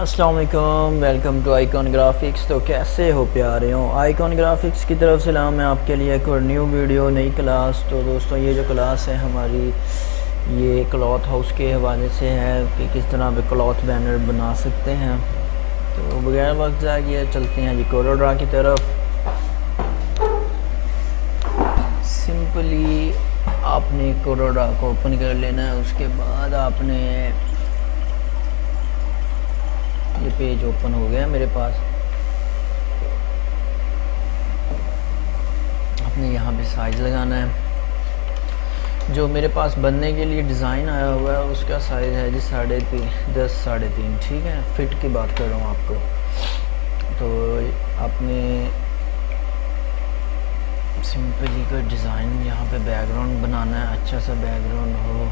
अस्सलाम वालेकुम, welcome to icon graphics. तो कैसे हो प्यारे हो, आइकॉन ग्राफिक्स की तरफ से लाऊं मैं आपके लिए एक और न्यू वीडियो, नई क्लास। तो दोस्तों ये जो क्लास है हमारी, ये क्लॉथ हाउस के हवाले से है कि किस तरह पे क्लॉथ बैनर बना सकते हैं। तो बगैर वक्त ज़ाया किए चलते हैं जी कोरोड्रा की तरफ। सिंपली आपने कोरोड्रा को ओपन कर लेना है, उसके बाद आपने ये पेज ओपन हो गया मेरे पास। आपने यहाँ पे साइज़ लगाना है। जो मेरे पास बनने के लिए डिज़ाइन आया हुआ है उसका साइज़ है जी 10.5 3.5, ठीक है। फिट की बात कर रहा हूँ आपको। तो आपने सिंपली कोई डिज़ाइन यहाँ पे बैकग्राउंड बनाना है, अच्छा सा बैकग्राउंड हो।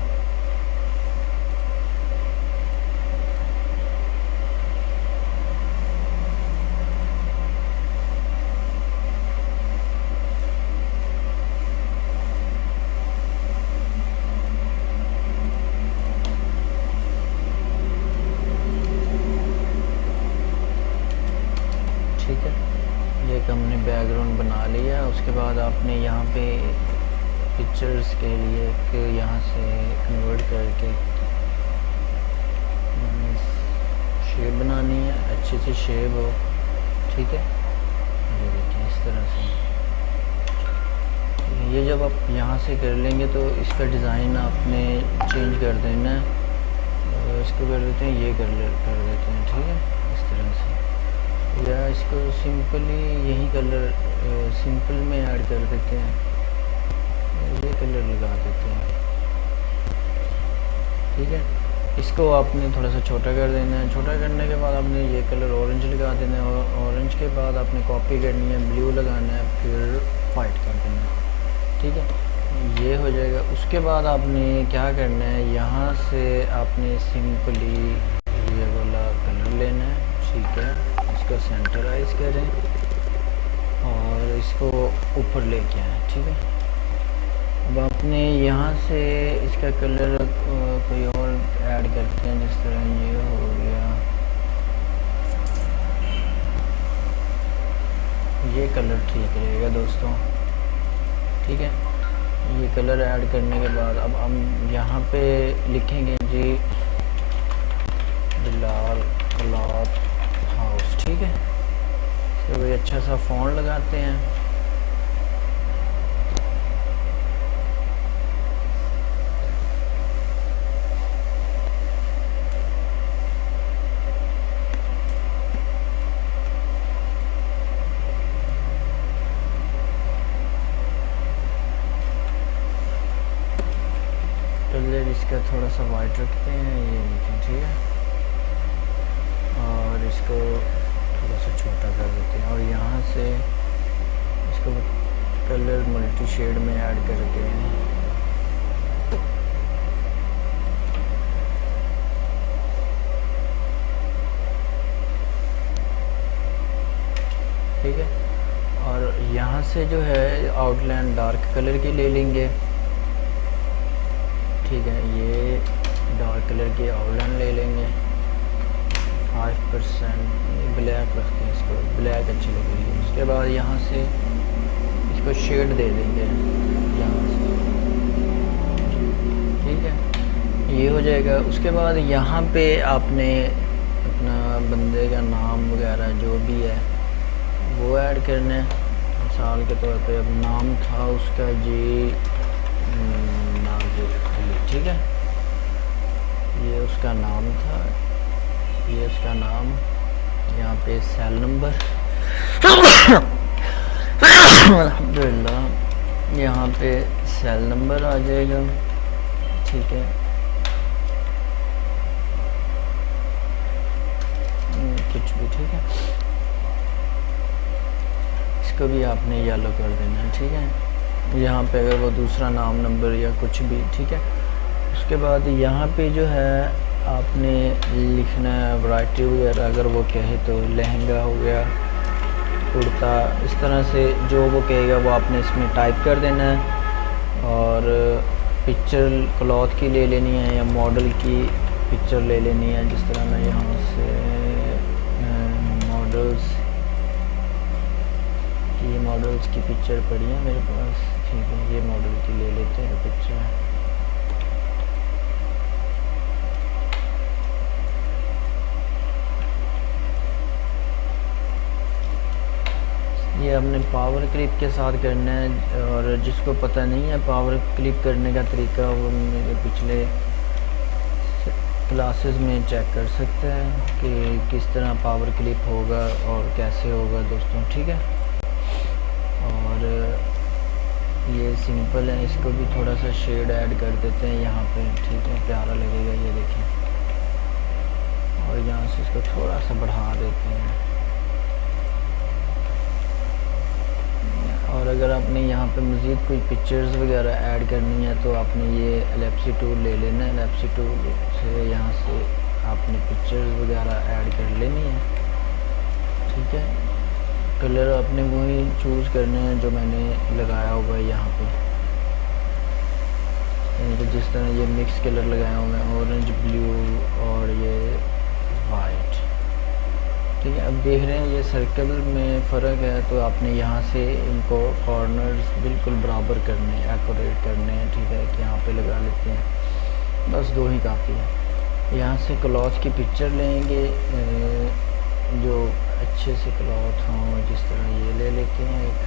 ठीक है, ये हमने बैकग्राउंड बना लिया। उसके बाद आपने यहाँ पे पिक्चर्स के लिए एक यहाँ से कन्वर्ट करके शेप बनानी है, अच्छी सी शेप हो, ठीक है। ये देखिए इस तरह से। ये जब आप यहाँ से कर लेंगे तो इसका डिज़ाइन आपने चेंज कर देना है। इसको कर देते हैं, ये कर देते हैं, ठीक है, इस तरह से। या इसको सिंपली यही कलर सिंपल में ऐड कर देते हैं, ये कलर लगा देते हैं, ठीक है। इसको आपने थोड़ा सा छोटा कर देना है। छोटा करने के बाद आपने ये कलर ऑरेंज लगा देना है, और ऑरेंज के बाद आपने कॉपी करनी है, ब्लू लगाना है, फिर वाइट कर देना है, ठीक है। ये हो जाएगा। उसके बाद आपने क्या करना है, यहाँ से आपने सिंपली ये वाला कलर लेना है, ठीक है। इसको सेंटराइज करें और इसको ऊपर लेके आए, ठीक है। अब आपने यहाँ से इसका कलर कोई और ऐड करते हैं, जिस तरह ये हो गया, ये कलर ठीक रहेगा दोस्तों, ठीक है। ये कलर ऐड करने के बाद अब हम यहाँ पे लिखेंगे जी बिलाल क्लॉथ हाउस, ठीक है। तो भाई अच्छा सा फ़ॉन्ट लगाते हैं। कलर इसका थोड़ा सा वाइट रखते हैं, ये देखें, ठीक है। और इसको थोड़ा सा छोटा कर देते हैं, और यहाँ से इसको कलर मल्टी शेड में ऐड करके ठीक है। और यहाँ से जो है आउटलाइन डार्क कलर की ले लेंगे, ठीक है। ये डार्क कलर की आउटलाइन ले लेंगे, 5% ब्लैक रखते हैं, इसको ब्लैक अच्छी लगेगी। उसके बाद यहाँ से इसको शेड दे देंगे यहाँ से, ठीक है। ये हो जाएगा। उसके बाद यहाँ पे आपने अपना बंदे का नाम वगैरह जो भी है वो ऐड करना है। मिसाल के तौर पे अब नाम था उसका जी नाजिर अली, ठीक है। ये उसका नाम था, ये उसका नाम। यहाँ पे सेल नंबर अल्हम्दुलिल्लाह, यहाँ पे सेल नंबर आ जाएगा, ठीक है। कुछ भी, ठीक है। इसको भी आपने येलो कर देना है, ठीक है। यहाँ पे अगर वो दूसरा नाम नंबर या कुछ भी, ठीक है। उसके बाद यहाँ पे जो है आपने लिखना है वैरायटी वगैरह, अगर वो कहे तो लहंगा हो गया, कुर्ता, इस तरह से जो वो कहेगा वो आपने इसमें टाइप कर देना है। और पिक्चर क्लॉथ की ले लेनी है या मॉडल की पिक्चर ले लेनी है, जिस तरह मैं यहाँ से की पिक्चर पड़ी है मेरे पास, ठीक है। ये मॉडल की ले लेते हैं पिक्चर। ये हमने पावर क्लिप के साथ करना है, और जिसको पता नहीं है पावर क्लिप करने का तरीका, वो मेरे पिछले क्लासेस में चेक कर सकते हैं कि किस तरह पावर क्लिप होगा और कैसे होगा दोस्तों, ठीक है। और ये सिंपल है, इसको भी थोड़ा सा शेड ऐड कर देते हैं यहाँ पे, ठीक है, प्यारा लगेगा, ये देखें। और यहाँ से इसको थोड़ा सा बढ़ा देते हैं। और अगर आपने यहाँ पे मज़ीद कोई पिक्चर्स वगैरह ऐड करनी है तो आपने ये एलिप्सी टूल ले लेना है। एलिप्सी टूल से यहाँ से आपने पिक्चर्स वगैरह ऐड कर लेनी है, ठीक है। कलर आपने वही चूज़ करने हैं जो मैंने लगाया हुआ है यहाँ पे, यानी कि जिस तरह ये मिक्स कलर लगाया हुआ है, ऑरेंज, ब्लू और ये वाइट, ठीक है। अब देख रहे हैं ये सर्कल में फ़र्क है, तो आपने यहाँ से इनको कॉर्नर्स बिल्कुल बराबर करने, एक्यूरेट करने हैं, ठीक है। कि यहाँ पे लगा लेते हैं, बस 2 ही काफ़ी है। यहाँ से क्लॉथ की पिक्चर लेंगे, जो अच्छे से क्लॉथ हों, जिस तरह ये ले लेते हैं एक,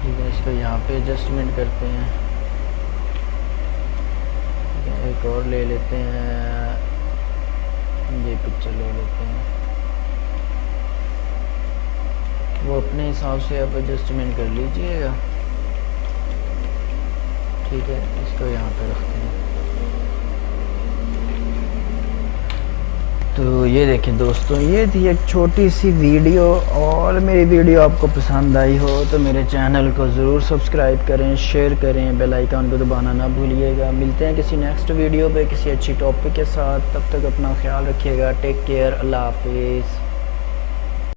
ठीक है। इसको यहाँ पे एडजस्टमेंट करते हैं, एक और ले लेते हैं, ये पिक्चर ले लेते हैं। वो अपने हिसाब से आप एडजस्टमेंट कर लीजिएगा, ठीक है। इसको यहाँ पे रखते हैं। तो ये देखें दोस्तों, ये थी एक छोटी सी वीडियो, और मेरी वीडियो आपको पसंद आई हो तो मेरे चैनल को ज़रूर सब्सक्राइब करें, शेयर करें, बेल आइकन को दबाना ना भूलिएगा। मिलते हैं किसी नेक्स्ट वीडियो पे किसी अच्छी टॉपिक के साथ, तब तक अपना ख्याल रखिएगा। टेक केयर, अल्लाह हाफिज़।